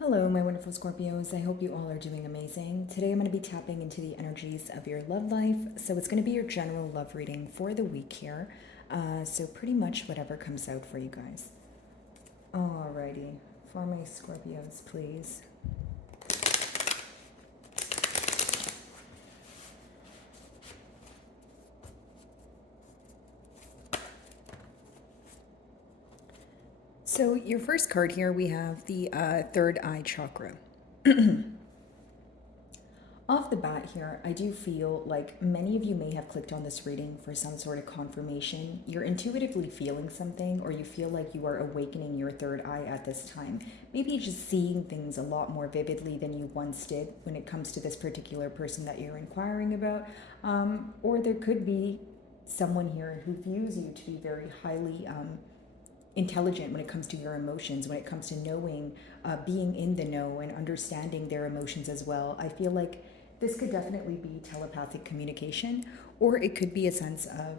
Hello, my wonderful Scorpios. I hope you all are doing amazing. Today I'm going to be tapping into the energies of your love life. So it's going to be your general love reading for the week here. So pretty much whatever comes out for you guys. Alrighty, for my Scorpios, please. So your first card here, we have the third eye chakra. Off the bat here, I do feel like many of you may have clicked on this reading for some sort of confirmation. You're intuitively feeling something, or you feel like you are awakening your third eye at this time. Maybe just seeing things a lot more vividly than you once did when it comes to this particular person that you're inquiring about. Or there could be someone here who views you to be very highly intelligent when it comes to your emotions, when it comes to knowing, being in the know and understanding their emotions as well. I feel like this could definitely be telepathic communication, or it could be a sense of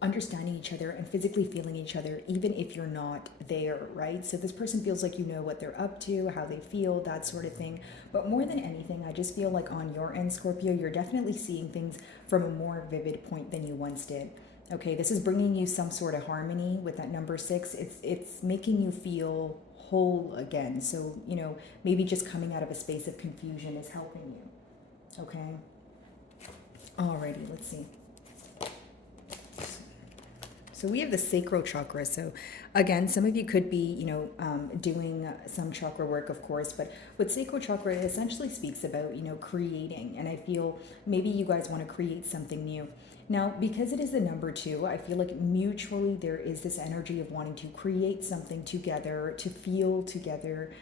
understanding each other and physically feeling each other, even if you're not there, right? So this person feels like you know what they're up to, how they feel, that sort of thing. But more than anything, I just feel like on your end, Scorpio, you're definitely seeing things from a more vivid point than you once did. Okay, this is bringing you some sort of harmony with that number 6. It's making you feel whole again. So, maybe just coming out of a space of confusion is helping you. Okay? Alrighty, let's see. So we have the sacral chakra. So again, some of you could be, doing some chakra work, of course, but what sacral chakra essentially speaks about, creating. And I feel maybe you guys want to create something new. Now, because it is the number 2, I feel like mutually there is this energy of wanting to create something together, to feel together,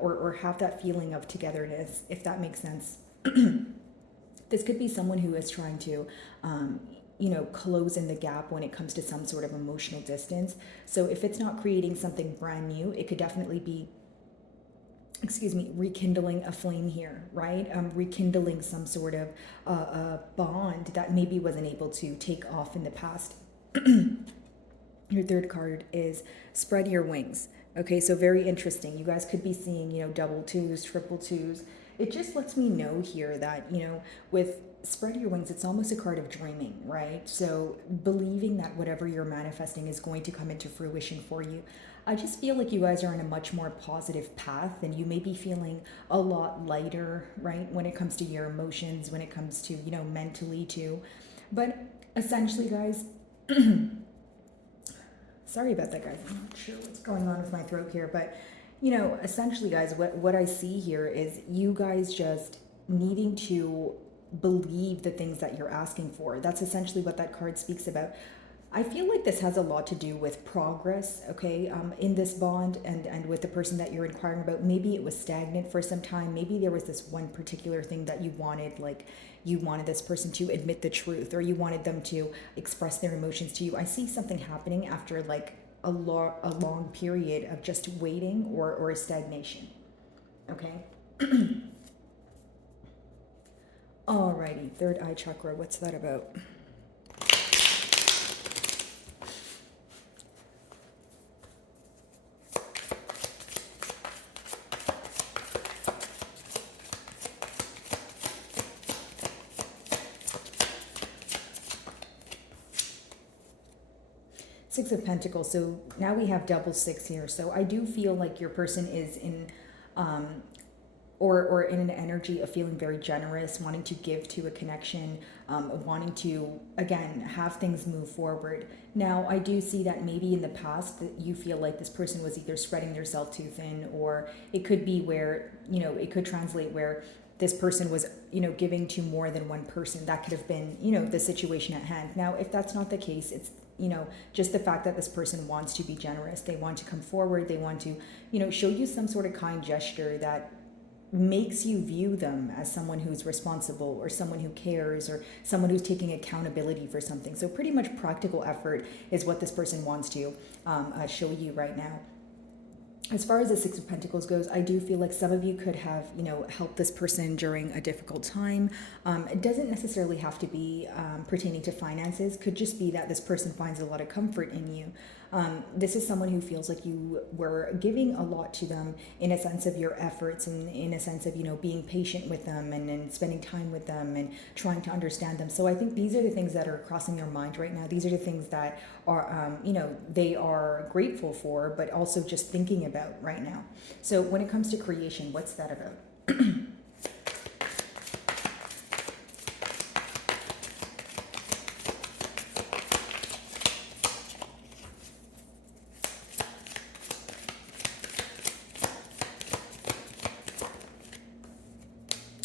or have that feeling of togetherness, if that makes sense. This could be someone who is trying to, close in the gap when it comes to some sort of emotional distance. So if it's not creating something brand new, it could definitely be, rekindling a flame here, right? Rekindling some sort of bond that maybe wasn't able to take off in the past. Your third card is spread your wings. Okay, so very interesting. You guys could be seeing, double twos, triple twos. It just lets me know here that, with spread your wings, it's almost a card of dreaming, right? So believing that whatever you're manifesting is going to come into fruition for you. I just feel like you guys are on a much more positive path, and you may be feeling a lot lighter, right? When it comes to your emotions, when it comes to, mentally too. But essentially, guys, sorry about that, guys. I'm not sure what's going on with my throat here, but essentially, guys, what I see here is you guys just needing to believe the things that you're asking for. That's essentially what that card speaks about. I feel like this has a lot to do with progress, okay, in this bond and with the person that you're inquiring about. Maybe it was stagnant for some time. Maybe there was this one particular thing that you wanted, like you wanted this person to admit the truth, or you wanted them to express their emotions to you. I see something happening after like a long period of just waiting or a stagnation, okay? Alrighty, third eye chakra, what's that about? Six of Pentacles. So now we have double 6 here. So I do feel like your person is in or in an energy of feeling very generous, wanting to give to a connection, wanting to, again, have things move forward. Now, I do see that maybe in the past that you feel like this person was either spreading themselves too thin, or it could be where, it could translate where this person was, giving to more than one person. That could have been, the situation at hand. Now, if that's not the case, it's, just the fact that this person wants to be generous. They want to come forward. They want to, show you some sort of kind gesture that makes you view them as someone who's responsible, or someone who cares, or someone who's taking accountability for something. So pretty much practical effort is what this person wants to show you right now. As far as the Six of Pentacles goes, I do feel like some of you could have, helped this person during a difficult time. It doesn't necessarily have to be pertaining to finances. Could just be that this person finds a lot of comfort in you. This is someone who feels like you were giving a lot to them in a sense of your efforts and in a sense of, being patient with them and spending time with them and trying to understand them. So I think these are the things that are crossing your mind right now. These are the things that are, they are grateful for, but also just thinking about right now. So when it comes to creation, what's that about?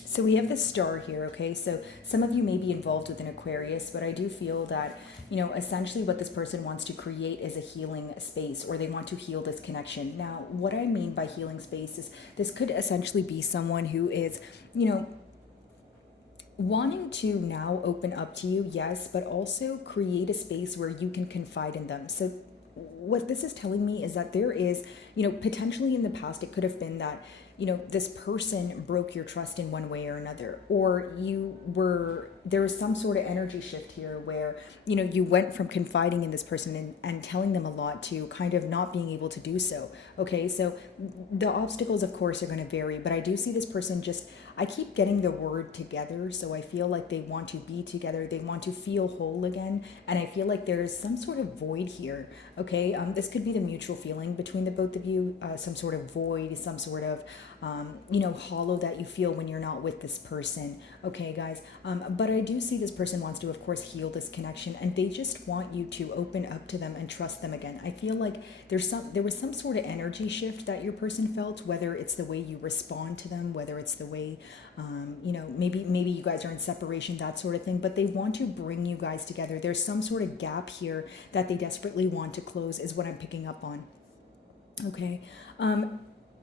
So we have the star here, okay? So some of you may be involved with an Aquarius, but I do feel that, essentially what this person wants to create is a healing space, or they want to heal this connection. Now, what I mean by healing space is this could essentially be someone who is, wanting to now open up to you, yes, but also create a space where you can confide in them. So what this is telling me is that there is, potentially in the past, it could have been that, this person broke your trust in one way or another, or there was some sort of energy shift here where, you went from confiding in this person and telling them a lot to kind of not being able to do so. Okay, so the obstacles, of course, are going to vary, but I do see this person I keep getting the word together, so I feel like they want to be together, they want to feel whole again, and I feel like there's some sort of void here, okay? This could be the mutual feeling between the both of you, some sort of void, some sort of, hollow that you feel when you're not with this person, okay, guys? But I do see this person wants to, of course, heal this connection, and they just want you to open up to them and trust them again. I feel like there was some sort of energy shift that your person felt, whether it's the way you respond to them, whether it's the way, maybe you guys are in separation, that sort of thing, but they want to bring you guys together. There's some sort of gap here that they desperately want to close, is what I'm picking up on. Okay.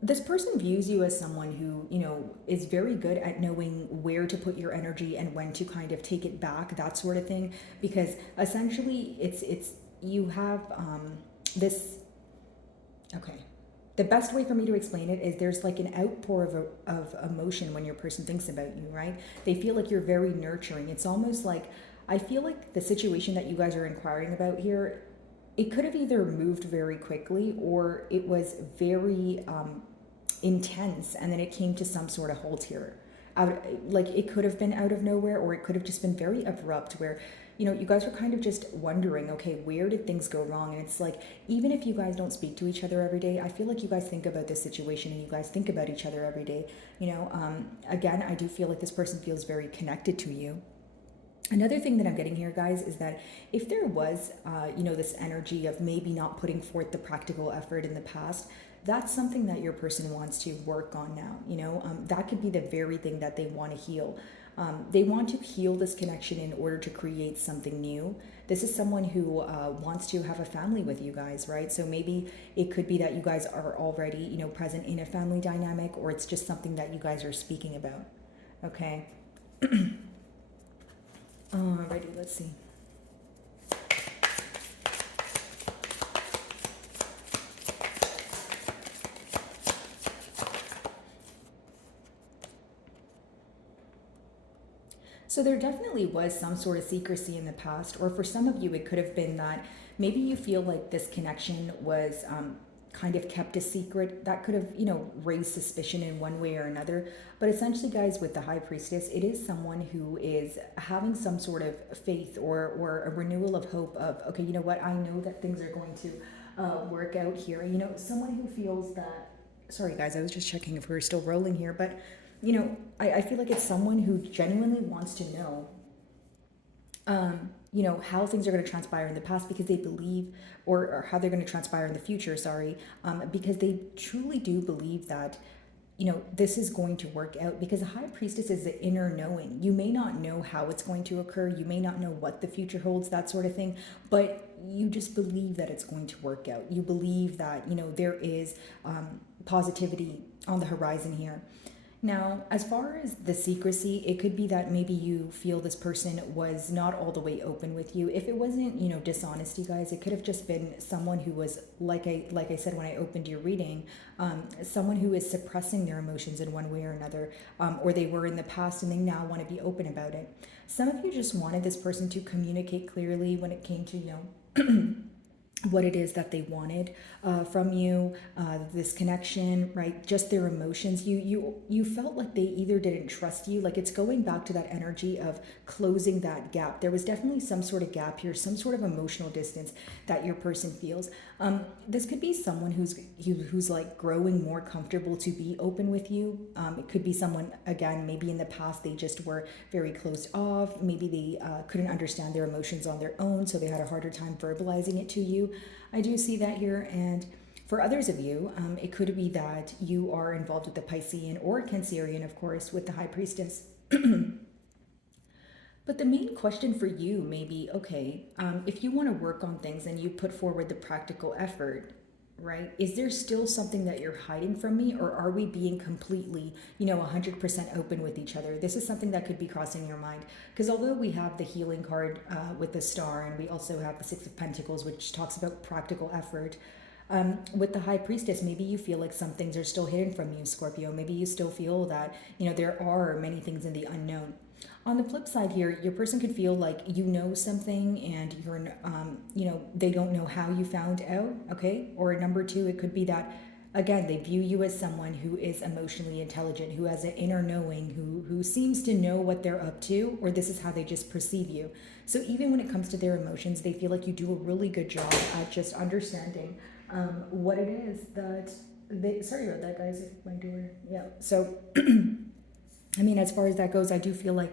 This person views you as someone who, is very good at knowing where to put your energy and when to kind of take it back, that sort of thing, because essentially it's you have this, okay. The best way for me to explain it is there's like an outpour of emotion when your person thinks about you, right? They feel like you're very nurturing. It's almost like, I feel like the situation that you guys are inquiring about here, it could have either moved very quickly or it was very intense, and then it came to some sort of halt here. Like it could have been out of nowhere, or it could have just been very abrupt where, you guys were kind of just wondering, okay, where did things go wrong? And it's like, even if you guys don't speak to each other every day, I feel like you guys think about this situation and you guys think about each other every day. Again, I do feel like this person feels very connected to you. Another thing that I'm getting here, guys, is that if there was, this energy of maybe not putting forth the practical effort in the past, that's something that your person wants to work on now. That could be the very thing that they want to heal. They want to heal this connection in order to create something new. This is someone who wants to have a family with you guys, right? So maybe it could be that you guys are already, present in a family dynamic, or it's just something that you guys are speaking about. Okay. Alrighty, let's see. So there definitely was some sort of secrecy in the past, or for some of you, it could have been that maybe you feel like this connection was kind of kept a secret. That could have, raised suspicion in one way or another. But essentially, guys, with the High Priestess, it is someone who is having some sort of faith or a renewal of hope of, okay, you know what, I know that things are going to work out here. Someone who feels that, sorry, guys, I was just checking if we were still rolling here, but I feel like it's someone who genuinely wants to know, how things are going to transpire in the past because they believe, or how they're going to transpire in the future, sorry, because they truly do believe that, this is going to work out, because the High Priestess is the inner knowing. You may not know how it's going to occur. You may not know what the future holds, that sort of thing, but you just believe that it's going to work out. You believe that, there is positivity on the horizon here. Now, as far as the secrecy, it could be that maybe you feel this person was not all the way open with you. If it wasn't, dishonesty, guys, it could have just been someone who was, like I said when I opened your reading, someone who is suppressing their emotions in one way or another, or they were in the past and they now want to be open about it. Some of you just wanted this person to communicate clearly when it came to, what it is that they wanted from you, this connection, right? Just their emotions. You felt like they either didn't trust you, like it's going back to that energy of closing that gap. There was definitely some sort of gap here, some sort of emotional distance that your person feels. This could be someone who's like growing more comfortable to be open with you. It could be someone, again, maybe in the past they just were very closed off. Maybe they couldn't understand their emotions on their own, so they had a harder time verbalizing it to you. I do see that here. And for others of you, it could be that you are involved with the Piscean or Cancerian, of course, with the High Priestess. But the main question for you may be, okay, if you want to work on things and you put forward the practical effort, right? Is there still something that you're hiding from me, or are we being completely, 100% open with each other? This is something that could be crossing your mind. Because although we have the healing card with the star, and we also have the Six of Pentacles, which talks about practical effort, with the High Priestess, maybe you feel like some things are still hidden from you, Scorpio. Maybe you still feel that, there are many things in the unknown. On the flip side here, your person could feel like you know something and you're, they don't know how you found out, okay? Or number two, it could be that, again, they view you as someone who is emotionally intelligent, who has an inner knowing, who seems to know what they're up to, or this is how they just perceive you. So even when it comes to their emotions, they feel like you do a really good job at just understanding what it is that they, sorry about that, guys, if my door, yeah. So, I mean, as far as that goes, I do feel like,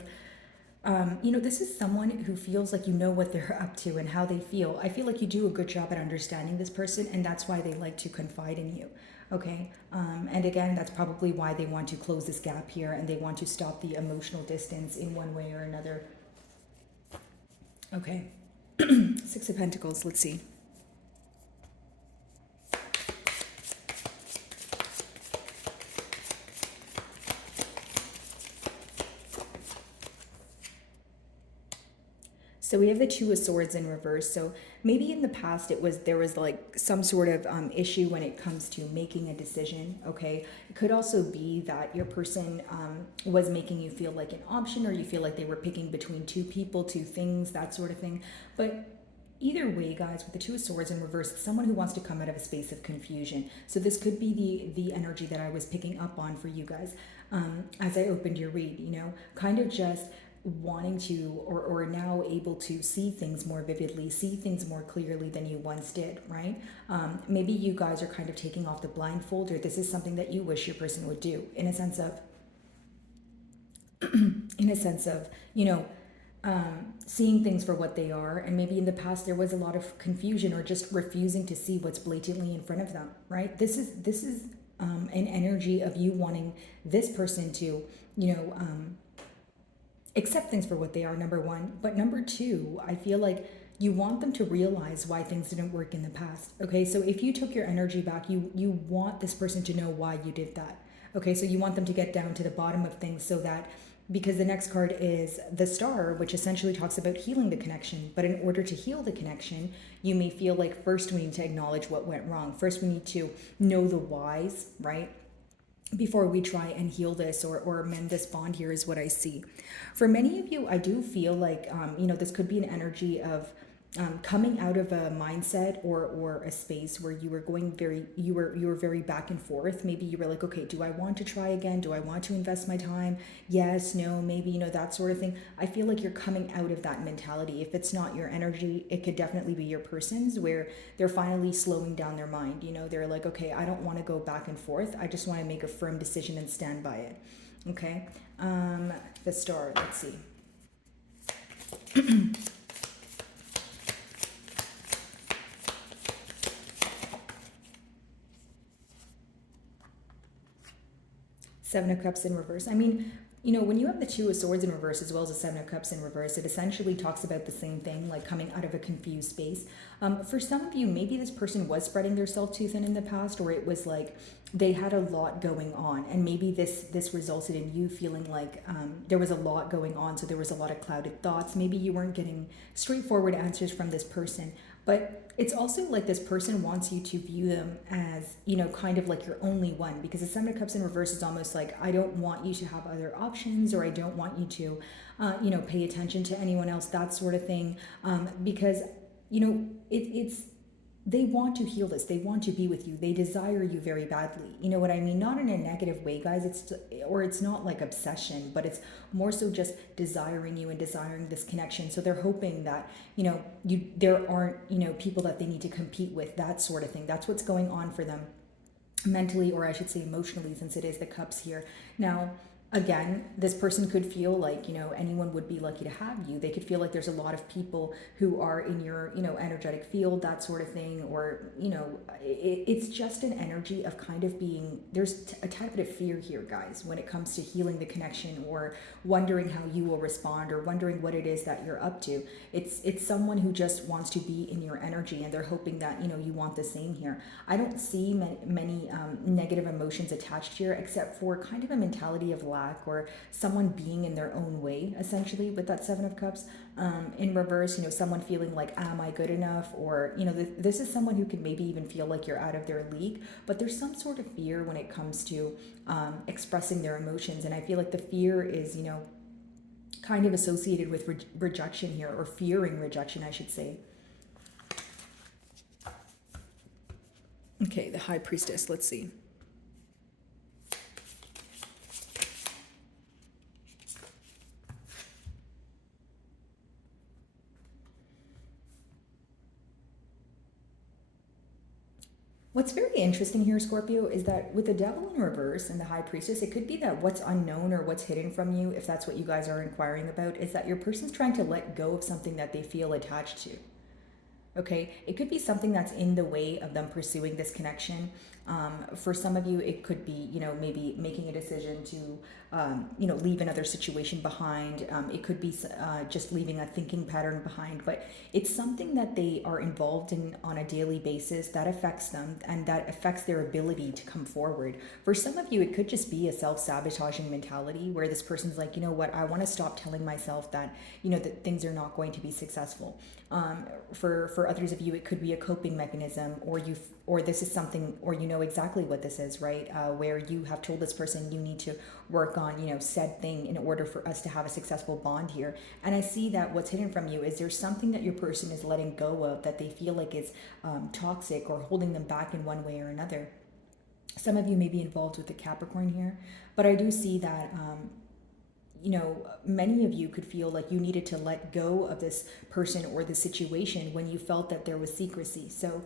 this is someone who feels like you know what they're up to and how they feel. I feel like you do a good job at understanding this person, and that's why they like to confide in you. Okay. And again, that's probably why they want to close this gap here and they want to stop the emotional distance in one way or another. Okay. Six of Pentacles. Let's see. So we have the Two of Swords in reverse. So maybe in the past there was like some sort of issue when it comes to making a decision. Okay, it could also be that your person was making you feel like an option, or you feel like they were picking between two people, two things, that sort of thing. But either way, guys, with the Two of Swords in reverse, it's someone who wants to come out of a space of confusion. So this could be the energy that I was picking up on for you guys as I opened your read. Kind of just wanting to, or now able to see things more vividly, see things more clearly than you once did, right? Maybe you guys are kind of taking off the blindfold, or this is something that you wish your person would do, in a sense of seeing things for what they are. And maybe in the past there was a lot of confusion, or just refusing to see what's blatantly in front of them, right? This is an energy of you wanting this person to, accept things for what they are, number one. But number two, I feel like you want them to realize why things didn't work in the past. Okay, so if you took your energy back, you want this person to know why you did that. Okay, so you want them to get down to the bottom of things, so that, because the next card is the Star, which essentially talks about healing the connection. But in order to heal the connection, you may feel like first we need to acknowledge what went wrong. First we need to know the whys, right? Before we try and heal this or mend this bond here, is what I see. For many of you, I do feel like, this could be an energy of coming out of a mindset or a space where you were you were very back and forth. Maybe you were like, okay, do I want to try again? Do I want to invest my time? Yes, no, maybe, that sort of thing. I feel like you're coming out of that mentality. If it's not your energy, it could definitely be your person's, where they're finally slowing down their mind. They're like, okay, I don't want to go back and forth. I just want to make a firm decision and stand by it. Okay. The Star, let's see. Seven of Cups in reverse. I mean, when you have the Two of Swords in reverse as well as the Seven of Cups in reverse, it essentially talks about the same thing, like coming out of a confused space. For some of you, maybe this person was spreading their self too thin in the past, or it was like they had a lot going on, and maybe this resulted in you feeling like there was a lot going on, so there was a lot of clouded thoughts. Maybe you weren't getting straightforward answers from this person. But it's also like this person wants you to view them as, kind of like your only one, because the Seven of Cups in reverse is almost like, I don't want you to have other options, or I don't want you to, pay attention to anyone else, that sort of thing. Because, it's they want to heal this. They want to be with you. They desire you very badly. You know what I mean? Not in a negative way, guys. It's not like obsession, but it's more so just desiring you and desiring this connection. So they're hoping that, there aren't, people that they need to compete with, that sort of thing. That's what's going on for them mentally, or I should say emotionally, since it is the cups here. Now, again, this person could feel like, anyone would be lucky to have you. They could feel like there's a lot of people who are in your, energetic field, that sort of thing. Or, it's just an energy of kind of being, there's a tad bit of fear here, guys, when it comes to healing the connection, or wondering how you will respond, or wondering what it is that you're up to. It's someone who just wants to be in your energy, and they're hoping that, you want the same here. I don't see many negative emotions attached here, except for kind of a mentality of lack, or someone being in their own way, essentially, with that Seven of Cups. In reverse, someone feeling like, am I good enough? Or, this is someone who can maybe even feel like you're out of their league, but there's some sort of fear when it comes to expressing their emotions. And I feel like the fear is, kind of associated with rejection here, or fearing rejection, I should say. Okay, the High Priestess, let's see. What's very interesting here, Scorpio, is that with the Devil in reverse and the High Priestess, it could be that what's unknown or what's hidden from you, if that's what you guys are inquiring about, is that your person's trying to let go of something that they feel attached to. Okay, it could be something that's in the way of them pursuing this connection. For some of you, it could be, maybe making a decision to, leave another situation behind. It could be just leaving a thinking pattern behind, but it's something that they are involved in on a daily basis that affects them, and that affects their ability to come forward. For some of you, it could just be a self-sabotaging mentality where this person's like, you know what, I want to stop telling myself that, that things are not going to be successful. For others of you, it could be a coping mechanism, or this is something, or exactly what this is, right? Where you have told this person you need to work on, said thing in order for us to have a successful bond here. And I see that what's hidden from you is there's something that your person is letting go of that they feel like is toxic, or holding them back in one way or another. Some of you may be involved with the Capricorn here, but I do see that many of you could feel like you needed to let go of this person or the situation when you felt that there was secrecy. So,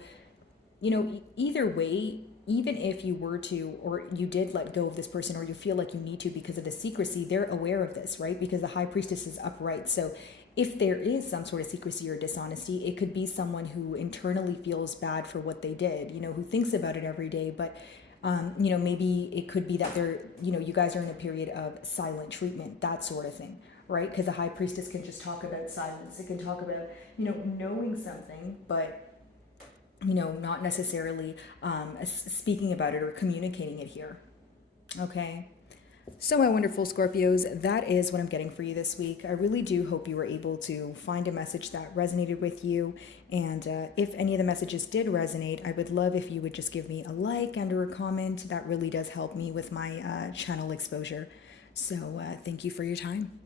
either way, even if you were to, or you did let go of this person, or you feel like you need to because of the secrecy, they're aware of this, right? Because the High Priestess is upright. So if there is some sort of secrecy or dishonesty, it could be someone who internally feels bad for what they did, who thinks about it every day, but maybe it could be that they're, you guys are in a period of silent treatment, that sort of thing, right? Because the High Priestess can just talk about silence. It can talk about, knowing something, but, not necessarily speaking about it or communicating it here. Okay. So my wonderful Scorpios, that is what I'm getting for you this week. I really do hope you were able to find a message that resonated with you. And if any of the messages did resonate, I would love if you would just give me a like and or a comment. That really does help me with my channel exposure. So thank you for your time.